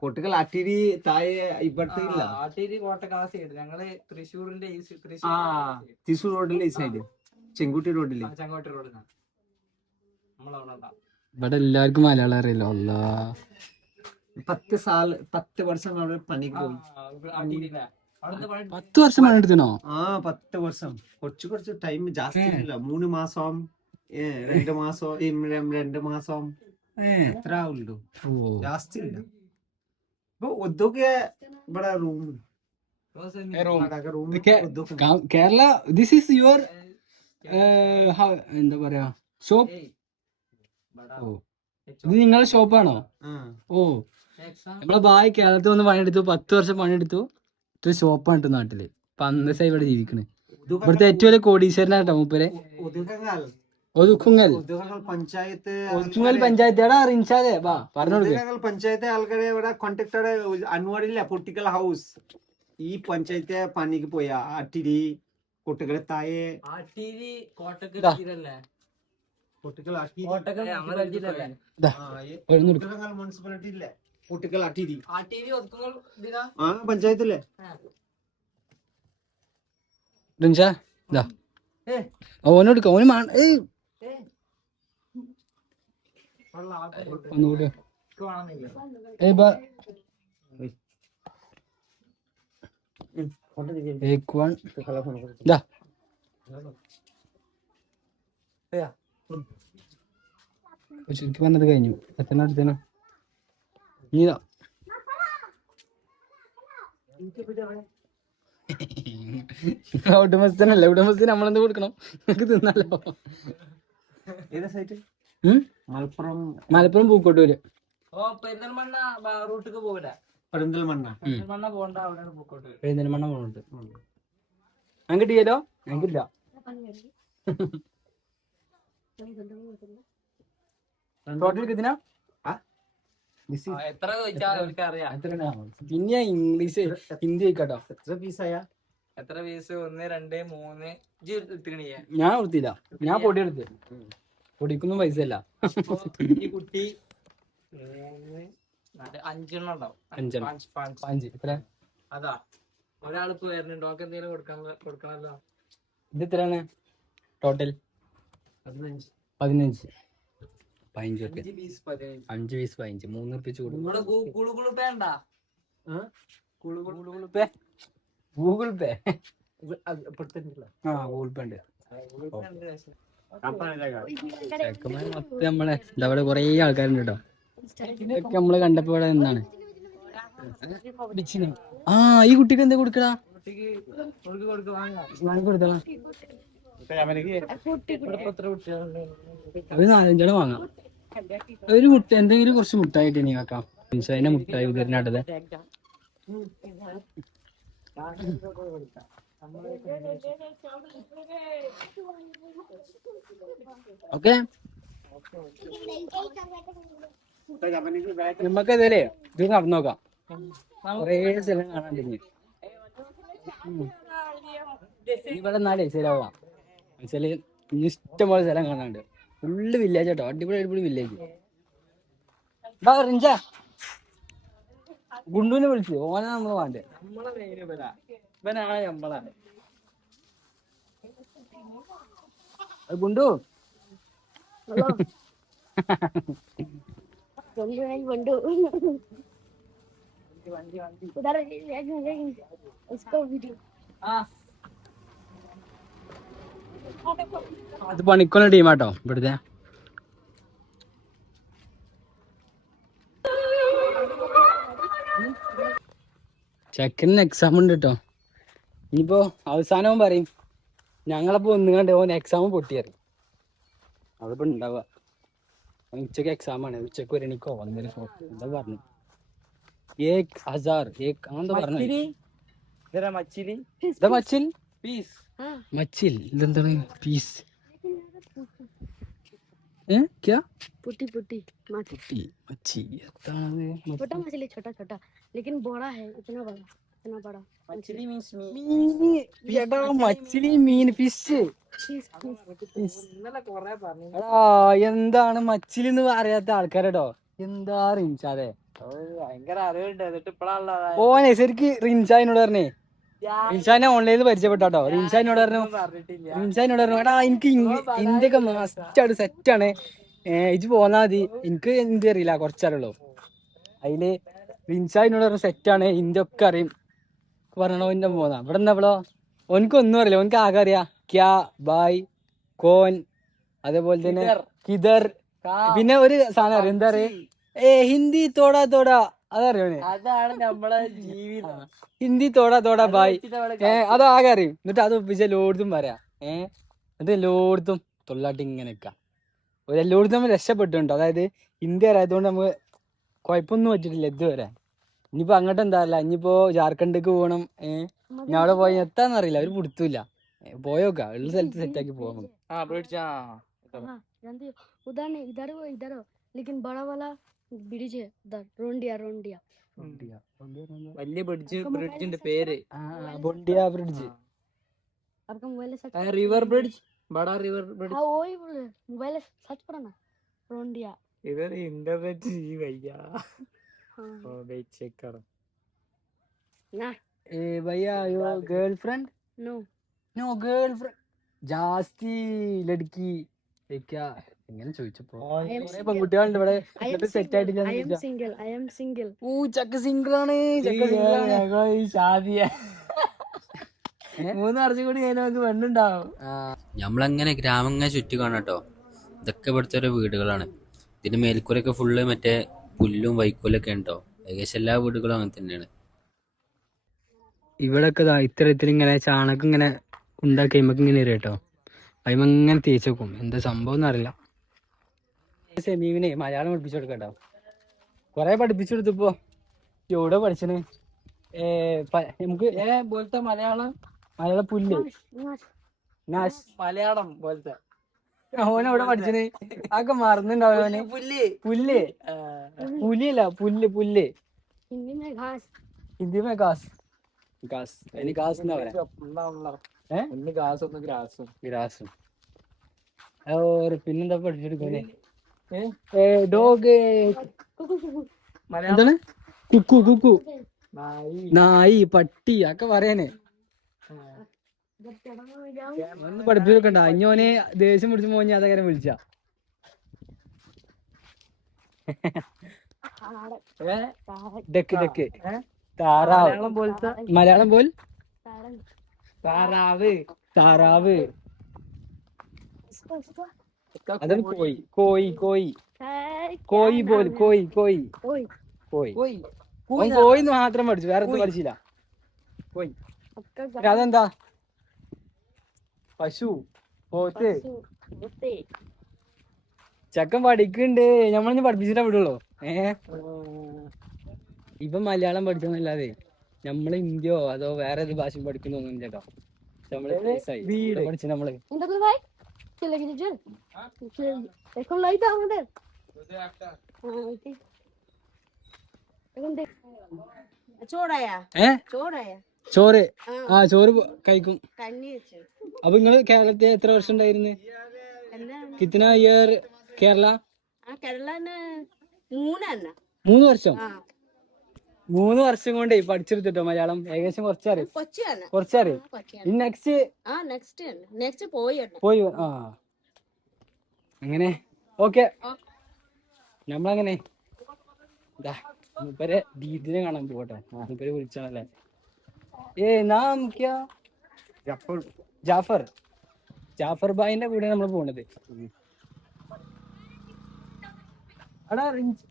കുട്ടികൾ അട്ടീരി താഴെ ഇവിടത്തെ ഇല്ല. ആട്ടേരി കോട്ടക്കൽ ആ സൈഡ്. ഞങ്ങള് തൃശ്ശൂരിന്റെ തൃശ്ശൂർ റോഡിലെ ഈ സൈഡ്, ചെങ്കുട്ടി റോഡില്, ചെങ്കോട്ട റോഡിലാണ്. ഇവിടെ എല്ലാവർക്കും മലയാളം അറിയില്ല. 10 വർഷം പണിക്ക് പോയി. 10 വർഷം പണിയെടുത്തോ? 10 വർഷം. കുറച്ച് ടൈം ജാസ്തി ഇല്ല. 3 മാസം 2 മാസം 2 മാസം എത്ര ഉള്ളു, ജാസ്തി ഇല്ല. ഇപ്പൊ ഒതൊക്കെ ഇവിടെ room Kerala. This is your എന്താ പറയാ ഷോപ്പ്? ഇത് നിങ്ങളുടെ ഷോപ്പാണോ? ഓ, നമ്മളെ ഭായി കേരളത്തിൽ വന്ന് പണിയെടുത്തു. 10 വർഷം പണിയെടുത്തു. ഒരു ഷോപ്പാണ് നാട്ടില്. 5 ദിവസമായി ഇവിടെ ജീവിക്കണ്. ഇവിടുത്തെ ഏറ്റവും വലിയ കോടീശ്വരനാട്ടോ മൂപ്പര്. ഒതുക്കുങ്ങൽ പഞ്ചായത്ത് എടാ റിൻഷാദേ വാ പറഞ്ഞു. പഞ്ചായത്തെ ആൾക്കാരെ ഇവിടെ കോൺടാക്ട് അൻവറില്ല പൊളിറ്റിക്കൽ ഹൗസ്. ഈ പഞ്ചായത്തെ പണിക്ക് പോയ അട്ടിരി കുട്ടികളെ താഴെ മുനിസിപ്പാലിറ്റി ഇല്ലേ കുട്ടികൾ അട്ടിരി പഞ്ചായത്തില്ലേ? റിൻഷാ ഓനോട് ഓന് ഒന്നുകൂടെ ശരിക്കും പറഞ്ഞത് കഴിഞ്ഞു. എത്ര അടുത്തേനോ നീതാ ഉടമസ്ഥനല്ലേ? ഉടമസ്ഥന് നമ്മളെന്ത് കൊടുക്കണം? നമുക്ക് തിന്നാലോ. മലപ്പുറം പൂക്കോട്ടൂര്. പെരിന്തൽമണ്ണ പോകണ്ട്. ഞങ്ങൾക്ക് കിട്ടിയല്ലോ? ഞങ്ങൾക്കില്ല. ടോട്ടൽ കിട്ടിനാ? പിന്നെ ഇംഗ്ലീഷ് ഹിന്ദി ആയിക്കോട്ടോ. എത്ര പീസായ? എത്ര പീസ്? 1 2 3 ഞാൻ കൊടുത്തില്ല. ഞാൻ പൊടി എടുത്ത്. പൊടിക്കൊന്നും പൈസ അല്ല. ഈ കുട്ടി 5 ഉണ്ടാവും. 5 എത്ര? അതാ ഒരാളിപ്പോ വരുന്നുണ്ട്. ഓക്കെ എന്തെങ്കിലും കൊടുക്കണല്ലോ. ഇത് എത്രയാണ് ടോട്ടൽ? 15 15 5 പീസ് 15 3 ഉറുപ്പിച്ച് കൊടുക്കും. ഗൂഗിൾ പേ ഉണ്ട്. ചെക്കന്മാര് മൊത്തം നമ്മളെ ഇതവിടെ കൊറേ ആൾക്കാരുണ്ട് കേട്ടോ. ഇതൊക്കെ നമ്മള് കണ്ടപ്പോ ഇവിടെ എന്താണ് ആ ഈ കുട്ടിക്ക് എന്താ കൊടുക്കടാ കൊടുത്തടാ ഒരു 4-5 വാങ്ങാം. ഒരു മുട്ട എന്തെങ്കിലും കുറച്ച് മുട്ടായിട്ട് ഇനി ആക്കാം. അതിന്റെ മുട്ടായി ഉദരനാട്ടത് ഓക്കെ. നമുക്ക് ഇതല്ലേ ഇത് നടന്നു നോക്കാം. കൊറേ സ്ഥലം കാണാണ്ടിരിക്കും ഇവിടെ നാളെ ശരിയാവാം വെച്ചാല് ഇനി ഇഷ്ടംപോലെ സ്ഥലം കാണാണ്ട്. ഫുള്ള് വില്ലേജ് കേട്ടോ, അടിപൊളി അടിപൊളി വില്ലേജ്. റിഞ്ച ഗുണ്ടുവിനെ വിളിച്ചു, ഓനെ നമ്മള് വേണ്ടേ. ഇവനാണ് നമ്മളാണ് ഗുണ്ടു. അത് പണിക്കൊന്ന ടീമാട്ടോ ഇവിടുത്തെ. ചെക്കന് എക്സാം ഉണ്ട് കേട്ടോ. ഇനിയിപ്പോ അവസാനവും പറയും ഞങ്ങളപ്പോ ഒന്നുകണ്ട് ഓൻ എക്സാം പൊട്ടിയറി. അതിപ്പോ ഉണ്ടാവുക. ഉച്ചക്ക് എക്സാം ആണ്. ഉച്ചക്ക് 1 മണിക്കോ 1:30 എന്താ പറഞ്ഞു 1000 അങ്ങനെന്താ പറഞ്ഞു. മച്ചിൽ ഇതെന്താണ് പീസ് पुटी पुटी മച്ചി छोटा मछली छोटा छोटा लेकिन बड़ा है इतना बड़ा इतना बड़ा മച്ചിലി മീൻ ഫിഷ്. എന്താണ് മച്ചിലി എന്ന് പറയാത്ത ആൾക്കാരോ എന്താ റിൻഷാതെ ഭയങ്കര അറിവുണ്ട്. എന്നിട്ട് ഇപ്പഴാണല്ലോ ഓനെ ശരിക്ക് റിൻഷാനോട് പറഞ്ഞേ. റിൻഷാനെ ഓൺലൈനിൽ പരിചയപ്പെട്ടോ. റിൻഷാനോട് പറഞ്ഞു എടാ എനിക്ക് ഇന്ത്യ ഒക്കെ മസ്റ്റാണ് സെറ്റാണ്, ഇജ് പോന്നാ മതി. എനിക്ക് എന്ത് അറിയില്ല, കുറച്ചറിയുള്ളൂ. അതില് റിൻഷാനോട് പറഞ്ഞു സെറ്റാണ്, ഇന്ത്യ ഒക്കെ അറിയും പറഞ്ഞോ. ഇന്റെ പോന്നാ ഇവിടെ എന്താ ഓനക്കൊന്നും അറിയില്ല. ഓനക്ക് ആകെ അറിയാ ക്യാ ബായ് കോൻ, അതേപോലെ തന്നെ കിദർ, പിന്നെ ഒരു സാധനം അറിയാം എന്താ പറയാ ഹിന്ദി തോടാ തോടാ അതറിയോനെ. അതാണ് നമ്മളെ ജീവിതം. ഹിന്ദി തോടാ തോടാ ബായ് അതാകെ അറിയും. എന്നിട്ട് അത് ഒപ്പിച്ച എല്ലായിടത്തും പറയാ. എന്നിട്ട് എല്ലായിടത്തും തൊള്ളാട്ടി ഇങ്ങനെ നിൽക്കാം. എല്ലായിടത്തും നമ്മൾ രക്ഷപ്പെട്ടുണ്ടോ. അതായത് ഹിന്ദി അറിയാത്തതുകൊണ്ട് നമുക്ക് കുഴപ്പമൊന്നും പറ്റിട്ടില്ല ഇതുവരെ. ഇനിയിപ്പോ അങ്ങോട്ട് എന്താ അല്ല, ഇനിയിപ്പോ ജാർഖണ്ഡിക്ക് പോകണം. ഞാൻ അവിടെ പോയി എത്താന്നറിയില്ല, ഒരു പിടുത്തൂല്ല. പോയോക്കാ ഉള്ള സ്ഥലത്ത് സെറ്റാക്കി പോവാം. उधर नहीं इधर वो इधर हो लेकिन बड़ा वाला ब्रिज है उधर रोंडिया रोंडिया വലിയ ബ്രിഡ്ജിന്റെ പേര് ബൊണ്ടിയ ബ്രിഡ്ജ്. आपका मोबाइल सर्च റിവർ ബ്രിഡ്ജ്, ബടാ റിവർ ബ്രിഡ്ജ്. हाँ वही बोल रहे मोबाइल सर्च करो ना रोंडिया. ഇവർ ഇന്റർനെറ്റ് വയ്യ. हाँ വെയിറ്റ് ചെക്ക് കറോ. ना भैया यो गर्लफ्रेंड नो नो गर्लफ्रेंड ജാസ്തി ലഡ്കി क्या ഇങ്ങനെ ചോദിച്ചപ്പോ കുറെ പെൺകുട്ടികളുണ്ട് ഇവിടെ സെറ്റ് ആയിട്ട് I am single ഓ ചക്ക സിംഗിൾ ആണ്, ചക്ക സിംഗിൾ ആണ്. മൂന്ന് വർഷം കൂടി കഴിഞ്ഞാൽ നമുക്ക് പെണ്ണുണ്ടാവും. നമ്മളങ്ങനെ ഗ്രാമങ്ങൾ ചുറ്റി കാണാട്ടോ. ഇതൊക്കെ ഇവിടുത്തെ ഓരോ വീടുകളാണ്. ഇതിന്റെ മേൽക്കൂരൊക്കെ ഫുള്ള് മറ്റേ പുല്ലും വൈക്കോലൊക്കെ ഉണ്ടോ. ഏകദേശം എല്ലാ വീടുകളും അങ്ങനെ തന്നെയാണ്. ഇവിടൊക്കെ ഇത്തരത്തിൽ ഇങ്ങനെ ചാണകം ഇങ്ങനെ ഉണ്ടാക്കി കഴിയുമ്പോ ഇങ്ങനെ വരും കേട്ടോ. അതിങ്ങനെ തേച്ച് വെക്കും. എന്താ സംഭവം എന്നറിയില്ല. സെമീവിനെ മലയാളം പഠിപ്പിച്ചു കൊടുക്കട്ടോ. കൊറേ പഠിപ്പിച്ചു കൊടുത്തപ്പോ എവിടെ പഠിച്ചണ് നമുക്ക് പോലത്തെ മലയാളം പുല്ല് നാശ് മലയാളം പോലത്തെ ഓനെവിടെ പഠിച്ചണ് അതൊക്കെ മറന്നുണ്ടാവും. ഓന് പുല്ല് പുല്ല് പുലിയല്ല പുല്ല് പുല്ല്. हिंदी में घास ഹിന്ദി മേ ഘാസ് ഘാസ് അതിന് ഘാസ് എന്നാ പറയാ. ഒന്ന് ഗ്രാസ് ഒന്ന് ഗ്രാസും ഗ്രാസും. പിന്നെന്താ പഠിച്ചെടുക്കേ ഡോഗ് എന്താണ് കുക്കു കുക്കു നായി പട്ടി ഒക്കെ പറയാനേ. जब चढ़ावा में जाऊं ഒന്ന് പഠിപ്പിച്ചെടുക്കണ്ട. അഞ്ഞോനെ ദേഷ്യം പിടിച്ചു പോഞ്ഞ അതങ്ങനെ വിളിച്ച ഡക്ക് ഡക്ക് താറാവ് മലയാളം പോലത്തെ മലയാളം പോൽ तारंग താറാവ് താറാവ് അതാണ് കോയി കോയി കോയി Hey, കോയി क्या പോലും नाम है? കോയി കോയി कोई കോയി പോയി ഓൻ കോയി മാത്രം പഠിച്ചു വേറെ ഒന്നും പഠിച്ചില്ല കോയി आपका പിന്നെ അതെന്താ പശു പോത്ത് पशु होते ചക്കൻ പഠിക്കുന്നുണ്ട് നമ്മളിന്ന് പഠിപ്പിച്ചിട്ടേ വിടുള്ളൂ ഇപ്പം മലയാളം പഠിച്ചൊന്നുമില്ലാതെ നമ്മള് ഹിന്ദിയോ അതോ വേറെ ഏത് ഭാഷയും പഠിക്കുന്നൊന്നും കേട്ടോ നമ്മള് വയസ്സായി ഇവിടെ പഠിച്ചു നമ്മള് उनका तो भाई चले गए जल देखो लाई था उधर हाँ ठीक देख ചോറായാ ഏ ചോറായാ ചോറ് ആ ചോറ് കഴിക്കും കഞ്ഞി വെച്ചു അപ്പൊ നിങ്ങള് കേരളത്തിൽ എത്ര വർഷം ഉണ്ടായിരുന്നു എന്താണ് കിത്തന ഇയർ കേരള ആ കേരളന് മൂന്നെണ്ണ 3 വർഷം ആ 3 വർഷം കൊണ്ടേ പഠിച്ചെടുത്തിട്ടോ മലയാളം ഏകദേശം കുറച്ചറിയും കൊച്ചിയാണ് കുറച്ചറിയും കൊച്ചിയാണ് ഇനി നെക്സ്റ്റ് ആ നെക്സ്റ്റ് പോയാണ് പോയി ആ അങ്ങനെ ഓക്കെ നമ്മളങ്ങനെ ഇതാ മൂപ്പരെ ദീദിനെ കാണാൻ പോകട്ടോ മൂപ്പരെ വിളിച്ചാണല്ലേ നാം ക്യാ ജാഫർ ജാഫർ ഭായിന്റെ കൂടെ നമ്മൾ പോണത് എടാ റിഞ്ച്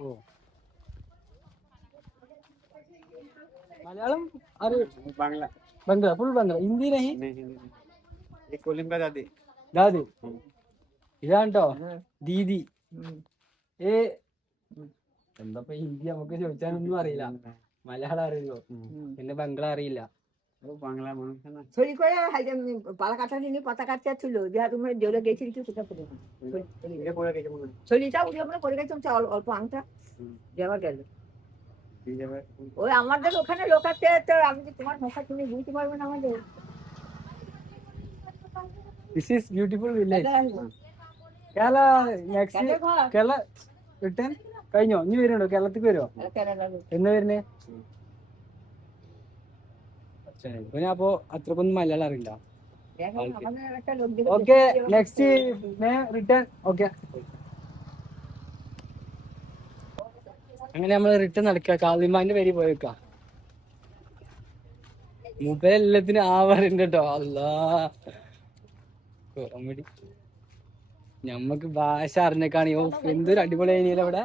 ഓ മലയാളം बांग्ला ബംഗ്ല ഫുൾ ബംഗ്ല ഹിന്ദി നഹി ये कोलिम का दादी ദാദി ഇതാണ്ടോ ദീദി ഏ എന്താ ഹിന്ദി നമുക്ക് ചോദിച്ചാലൊന്നും അറിയില്ല മലയാളം അറിയുമോ പിന്നെ ബംഗ്ല അറിയില്ല वो बांग्ला मनुष्य ना ছড়ি করে পালা কাটা নিয়ে পাতা কাটতে ছিল যা তুমি জলে গেছিলি কি সেটা করে ये कोड़ा के जमुना ছড়িটা উঠে আমরা করে গেছিলাম অল্প আংটা দেওয়া গেল ठीक है ওই আমাদের ওখানে লোক আছে তো আমি যে তোমার ভাষা তুমি বুঝতে পারবে না আমাদের this is beautiful village Kerala next Kerala return കഴിഞ്ഞോ ഇനി വരുന്നുണ്ടോ കേരളത്തിൽ വരുമോ എന്ന് വരുന്നേ പിന്നെ അപ്പൊ അത്രക്കൊന്നും മലയാളം അറിയില്ല ഓക്കെ നെക്സ്റ്റ് റിട്ടേൺ ഓക്കെ അങ്ങനെ നമ്മള് റിട്ടേൺ നടക്കുക കാളിമാന്റെ പേര് പോയേക്കാം മൂപ്പര് എല്ലാത്തിനും ആവാറുണ്ട് കേട്ടോ അല്ലാ കോമഡി ഞമ്മക്ക് ഭാഷ അറിഞ്ഞേക്കാണ് ഓ എന്തൊരു അടിപൊളി ഏരിയയിലും അവിടെ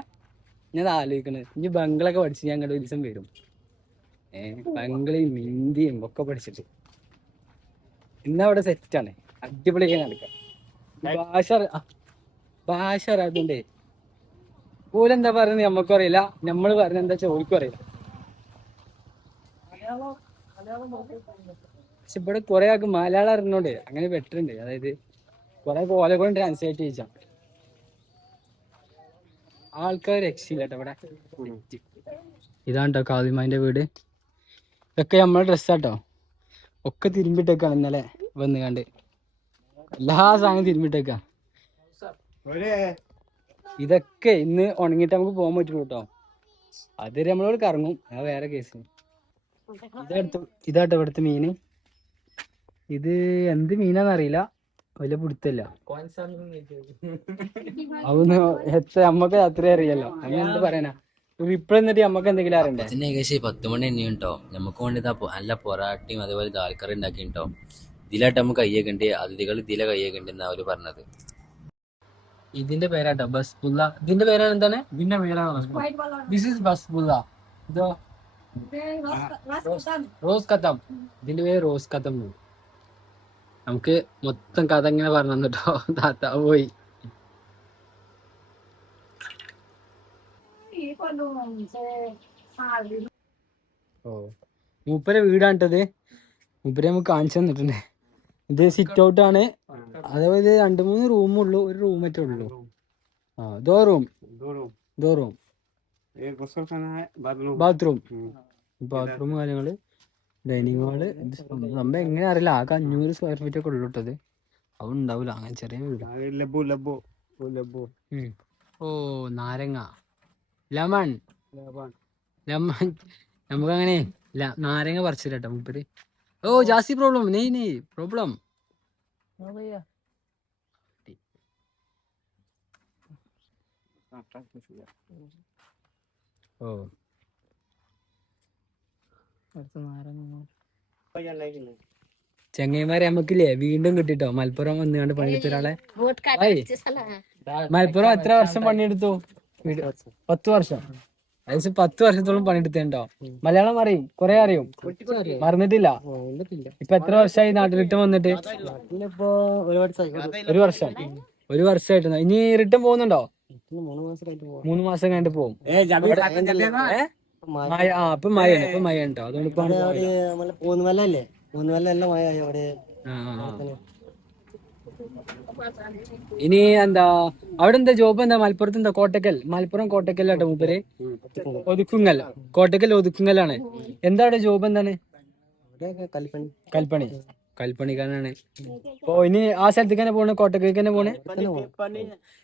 ഞാൻ ആലോചിക്കണത് ഇനി ബംഗ്ലൊക്കെ പഠിച്ച് ഞാൻ ഒരു ദിവസം വരും ബംഗ്ലയും ഹിന്ദിയും ഒക്കെ പഠിച്ചിട്ട് ഇന്നവിടെ സെറ്റാണ് അടിപൊളിയായി നടക്കാം ഭാഷ അറിയാത്തോണ്ടേ ഓലെന്താ പറയുന്നത് നമ്മക്കും അറിയില്ല നമ്മള് പറയുന്നത് എന്താ ചോദിക്കും അറിയില്ല പക്ഷെ ഇവിടെ കുറെ ആൾക്ക് മലയാളം അറിഞ്ഞോണ്ട് അങ്ങനെ ബെറ്ററുണ്ട് അതായത് കുറെ പോലെ കൊണ്ട് ട്രാൻസ്ലേറ്റ് ചെയ്യിച്ചാ ആൾക്കാർ രക്ഷയില്ല കേട്ടോ ഇവിടെ ഇതാണ് കേട്ടോ കാളിമാന്റെ വീട് ഇതൊക്കെ നമ്മളെ ഡ്രസ്സാട്ടോ ഒക്കെ തിരുമ്പിട്ടേക്കാണ് ഇന്നലെ വന്ന് കണ്ട് എല്ലാ സാധനവും തിരുമ്പിട്ടേക്കാ ഇതൊക്കെ ഇന്ന് ഉണങ്ങിയിട്ട് നമുക്ക് പോകാൻ പറ്റുള്ളൂ കേട്ടോ അതുവരെ നമ്മളോട് കറങ്ങും അത് വേറെ കേസ് ഇതാട്ടോ ഇവിടുത്തെ മീന് ഇത് എന്ത് മീനാന്നറിയില്ല വലിയ പിടുത്തല്ല അതൊന്ന് നമ്മക്ക് അത്രേ അറിയാലോ അങ്ങനെ എന്ത് പറയാനാ ഇപ്പഴും എന്നിട്ട് നമ്മക്ക് എന്തെങ്കിലും അറിയണ്ടേ അതിന് ഏകദേശം 10 മണി തന്നെയും കേട്ടോ നമുക്ക് വേണ്ടി നല്ല പൊറാട്ടയും അതേപോലെ ദാൽക്കറി ഉണ്ടാക്കിട്ടോ ഇതിലായിട്ട് നമുക്ക് കയ്യേക്കണ്ടേ അതിഥികൾ ഇതിലെ കയ്യേക്കണ്ടേ എന്നാ അവര് പറഞ്ഞത് ഇതിന്റെ പേരാട്ടോ ബസ്ബുല്ല ഇതിന്റെ പേരാണ് എന്താണ് ഇതിന്റെ പേരാണ് ദിസ് ഇസ് ബസ്ബുല്ല ഇതോ റോസ് കത്തം ഇതിന്റെ പേര് റോസ് കത്തം നമുക്ക് മൊത്തം കഥ ഇങ്ങനെ പറഞ്ഞു കേട്ടോ താത്ത പോയി ഓ മൂപ്പരെ വീടാണിട്ടത് മൂപ്പരെ നമുക്ക് കാണിച്ചു തന്നിട്ടുണ്ട് ഇത് സിറ്റ് ഔട്ട് ആണ് അതേപോലെ 2-3 റൂമുള്ളൂ ഒരു റൂമറ്റേ ഉള്ളൂ ആ ദോ റൂം एक गुस्सा खाना है ബാത്റൂം ബാത്റൂം കാര്യങ്ങള് ഡൈനിങ് ഹാള് നമ്മൾ എങ്ങനെ അറിയില്ല ആകെ 500 സ്ക്വയർ ഫീറ്റ് ഒക്കെ ഉള്ളു ഇട്ടത് അത് ഉണ്ടാവില്ല അങ്ങനെ ചെറിയ വീട് लब्बू लब्बू वो लब्बू ഓ നാരങ്ങ ലെമൺ ലെമൺ നമുക്ക് അങ്ങനെ നാരങ്ങ പറിച്ചില്ല കേട്ടോ മൂപ്പര് ഓ ജാസ്തി പ്രോബ്ലം നെയ് പ്രോബ്ലം ഓ ചെങ്ങൈമാരെ നമുക്കില്ലേ വീണ്ടും കിട്ടിട്ടോ മലപ്പുറം വന്നുകൊണ്ട് പണിയെടുത്ത ഒരാളെ. वोट भाई। काटायचे चला. മലപ്പുറം എത്ര വർഷം പണിയെടുത്തു? 10 വർഷം. ഏകദേശം 10 വർഷത്തോളം പണിയെടുത്തേണ്ടോ. മലയാളം അറിയും, കൊറേ അറിയും, മറന്നിട്ടില്ല. ഇപ്പൊ എത്ര വർഷമായി നാട്ടിൽ റിട്ടേൺ വന്നിട്ട്? ഒരു വർഷം. ഒരു വർഷമായിട്ട്. ഇനി റിട്ടേൺ പോകുന്നുണ്ടോ? 3 മാസം കഴിഞ്ഞിട്ട് പോകും. ഇപ്പൊ മഴയാണ്, ഇപ്പൊ മഴ ഉണ്ടോ? അതുകൊണ്ട് ഇപ്പൊ ഇനി എന്താ അവിടെ എന്താ ജോബ് എന്താ? മലപ്പുറത്ത് എന്താ? കോട്ടക്കൽ. മലപ്പുറം കോട്ടക്കലാട്ടോ മൂപ്പര്. ഒതുക്കുങ്ങൽ. കോട്ടക്കൽ ഒതുക്കുങ്ങലാണ്. എന്താ അവിടെ ജോബ് എന്താണ്? കൽപ്പണി. കൽപ്പണിക്കാരനാണ്. അപ്പൊ ഇനി ആ സ്ഥലത്തേക്ക് തന്നെ പോണേ? കോട്ടക്കലേക്ക് തന്നെ പോണേ?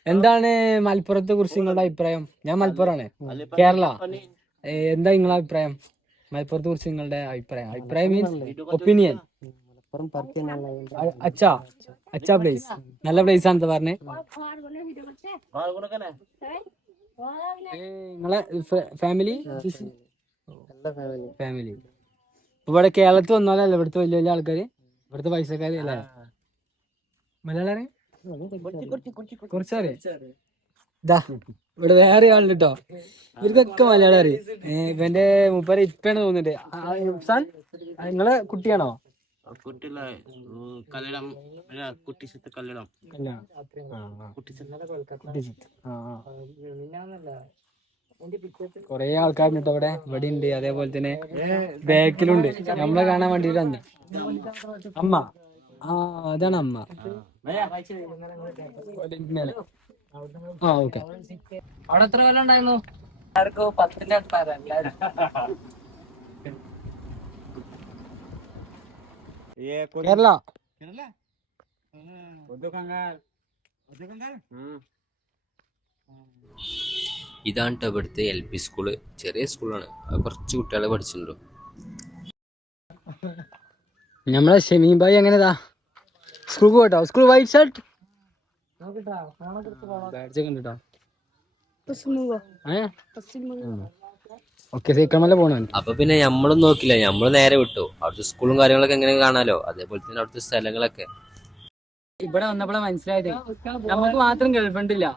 എന്താണ് മലപ്പുറത്തെ കുറിച്ച് നിങ്ങളുടെ അഭിപ്രായം? ഞാൻ മലപ്പുറമാണ്, കേരള. എന്താ നിങ്ങളുടെ അഭിപ്രായം മലപ്പുറത്തെ കുറിച്ച്? നിങ്ങളുടെ അഭിപ്രായം മീൻസ് ഒപ്പീനിയൻ. അച്ഛാ പ്ലേസ് നല്ല പ്ലേസ് ആണെന്ന് പറഞ്ഞേ. നിങ്ങളെ ഫാമിലി ഇവിടെ കേരളത്തിൽ വന്നാലല്ലേ ഇവിടുത്തെ വലിയ വലിയ ആൾക്കാര്, ഇവിടുത്തെ പൈസക്കാര് അല്ലേ? മലയാളം കുറച്ചറിയാം. ഇതാ ഇവിടെ വേറെ ആളുണ്ട് കേട്ടോ, ഇവർക്കൊക്കെ മലയാളം അറിയും. ഇവന്റെ മൂപ്പര് ഇപ്പാണ് തോന്നുന്നുണ്ട്. നിങ്ങളെ കുട്ടിയാണോ? കൊറേ ആൾക്കാരുണ്ട് ഇവിടെ. ഇവിടെ ഉണ്ട്, അതേപോലെ തന്നെ ബാക്കിലുണ്ട്. നമ്മളെ കാണാൻ വേണ്ടിട്ട് വന്നു. അമ്മ അതാണ് അമ്മ. ഓക്കെ. അവിടെ എത്ര കൊല്ലം ഉണ്ടായിരുന്നു? ആർക്കോ 10ന്റെ അടുത്താരാ എല്ലാരും. കേരള. ഇതാണ് ട്ടോ ഇവിടുത്തെ LP സ്കൂള്. ചെറിയ സ്കൂളാണ്, കുറച്ച് കുട്ടികളെ പഠിച്ചിട്ടുണ്ടോ. നമ്മളെ ഷമീം ഭായി എങ്ങനെതാ സ്കൂൾ പോട്ടോ? സ്കൂൾ വൈറ്റ് ഷർട്ട് ബാഡ്ജ് കണ്ടിട്ടോ. ഓക്കെ, സീക്കമല്ല പോണ. അപ്പൊ പിന്നെ നമ്മളും നോക്കില്ല, നമ്മള് നേരെ വിട്ടു. അവിടുത്തെ സ്കൂളും കാര്യങ്ങളൊക്കെ എങ്ങനെ കാണാലോ, അതേപോലെ തന്നെ അവിടുത്തെ സ്ഥലങ്ങളൊക്കെ. ഇവിടെ വന്നപ്പോഴാ മനസ്സിലായത് നമുക്ക് മാത്രം ഗേൾഫ്രണ്ട് ഇല്ല.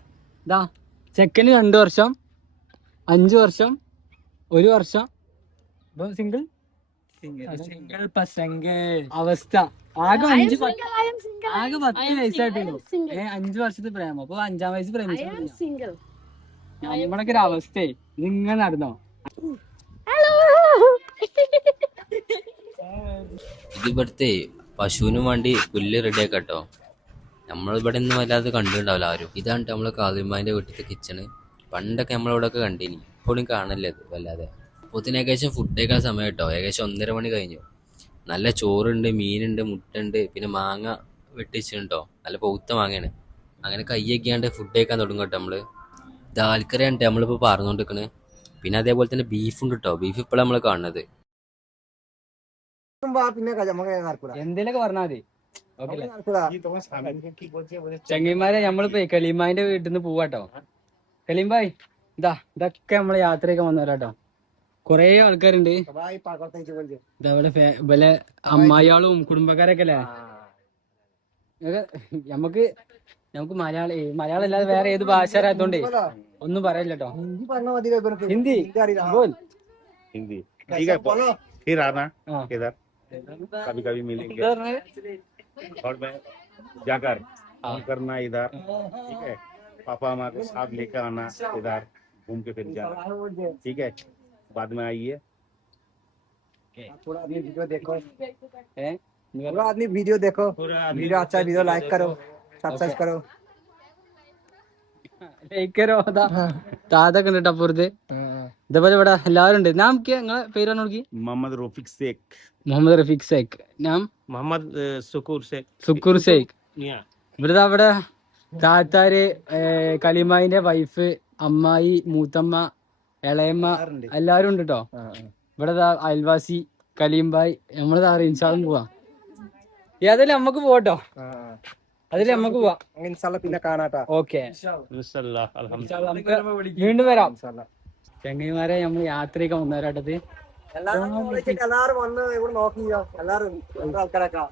ഇതാ ചെക്കന് 2 വർഷം, 5 വർഷം, 1 വർഷം. സിംഗിൾ അവസ്ഥ. ആകെ 10 വയസ്സായിട്ടുള്ളൂ. 5 വർഷത്തെ പ്രേമം. അപ്പൊ 5ാം വയസ്സ് പ്രേമിച്ചു. നമ്മളൊക്കെ ഒരു അവസ്ഥയെ ഇതിങ്ങനെ നടന്നോ. ഇത് ഇവിടുത്തെ പശുവിനും വേണ്ടി പുല്ല് റെഡിയാക്കട്ടോ. നമ്മളിവിടെ ഒന്നും വല്ലാതെ കണ്ടിട്ടുണ്ടാവില്ല ആരും. ഇതാണ് നമ്മളെ കാളിയമ്മാന്റെ വീട്ടിലത്തെ കിച്ചണ്. പണ്ടൊക്കെ നമ്മളിവിടെയൊക്കെ കണ്ടിനി, ഇപ്പോഴും കാണല്ലേ ഇത് വല്ലാതെ. അപ്പോത്തിന് ഏകദേശം ഫുഡ് കഴിക്കാൻ സമയം കേട്ടോ. ഏകദേശം 1:30 മണി കഴിഞ്ഞു. നല്ല ചോറുണ്ട്, മീനുണ്ട്, മുട്ടുണ്ട്, പിന്നെ മാങ്ങ വെട്ടിച്ചിട്ടുണ്ടോ. നല്ല പൗത്ത മാങ്ങയാണ്. അങ്ങനെ കയ്യൊക്കെയാണ്ട് ഫുഡ് കഴിക്കാൻ തുടങ്ങും കേട്ടോ. നമ്മള് ദാൽക്കറിയാണ് നമ്മളിപ്പോൾ പറഞ്ഞുകൊണ്ടിരിക്കണ്. പിന്നെ അതേപോലെ തന്നെ ബീഫ് ഉണ്ട് കേട്ടോ. ബീഫ് ഇപ്പോഴാണ് നമ്മൾ കാണുന്നത്. എന്തേലൊക്കെ പറഞ്ഞാൽ മതി. ചങ്ങന്മാരെ നമ്മളിപ്പോ കലീംബായിന്റെ വീട്ടിൽ നിന്ന് പോവാട്ടോ. കലീംബായ് ഇതൊക്കെ നമ്മളെ യാത്രയൊക്കെ വന്നവരാട്ടോ. കൊറേ ആൾക്കാരുണ്ട്. ഇതേപോലെ അമ്മായിയാളും കുടുംബക്കാരൊക്കെ അല്ലേ. നമുക്ക് മലയാളം അല്ലാതെ വേറെ ഏത് ഭാഷ അറിയാത്തോണ്ടേ ഒന്നും പറയില്ലട്ടോ. ഹിന്ദി हिंदी ठीक है, फिर आना इधर, कभी कभी मिलेंगे और मैं जाकर फोन करना इधर, ठीक है। पापा माँ को साथ लेकर आना इधर, घूम के फिर जाना, ठीक है। बाद में आइए। पूरा आदमी वीडियो देखो, पूरा आदमी वीडियो देखो, वीडियो अच्छा वीडियो लाइक करो, सब्सक्राइब करो, താതൊക്കെ ഉണ്ട് അപ്പുറത്ത്. ഇതേപോലെ ഇവിടെ എല്ലാവരും ഉണ്ട്. നാം നിങ്ങളെ പേര് നോക്കി? मोहम्मद रफीक शेख। മുഹമ്മദ് റഫീഖ് ഷേഖ്. നാം मोहम्मद സുക്കൂർ ഷേഖ്. ഇവിടുത്തെ അവിടെ താത്താര്, കലിമായിന്റെ വൈഫ്, അമ്മായി, മൂത്തമ്മ, ഇളയമ്മ എല്ലാരും ഉണ്ട് കേട്ടോ. ഇവിടെ അയൽവാസി കലീംബായ്. നമ്മള് ഇൻഷാലും പോവാ. ഏതായാലും നമ്മക്ക് പോട്ടോ. അതില് നമ്മക്ക് പോവാം. പിന്നെ കാണാട്ടാ. ഓക്കെ, വീണ്ടും വരാം. ചെങ്ങൈമാരെ നമ്മൾ യാത്രയൊക്കെ വന്നവരാട്ടത്. എല്ലാരും വന്ന് ഇവിടെ നോക്കിയോ. എല്ലാരും ആൾക്കാരൊക്കെ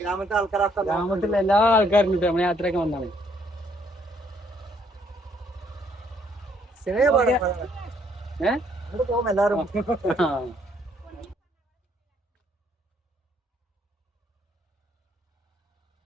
ഗ്രാമത്തെ ആൾക്കാരൊക്കെ ഗ്രാമത്തിലെ എല്ലാ ആൾക്കാരും കിട്ടും നമ്മളെ യാത്രയൊക്കെ വന്നാണ്. സിനിമ ഏ? പോകും എല്ലാരും. ആ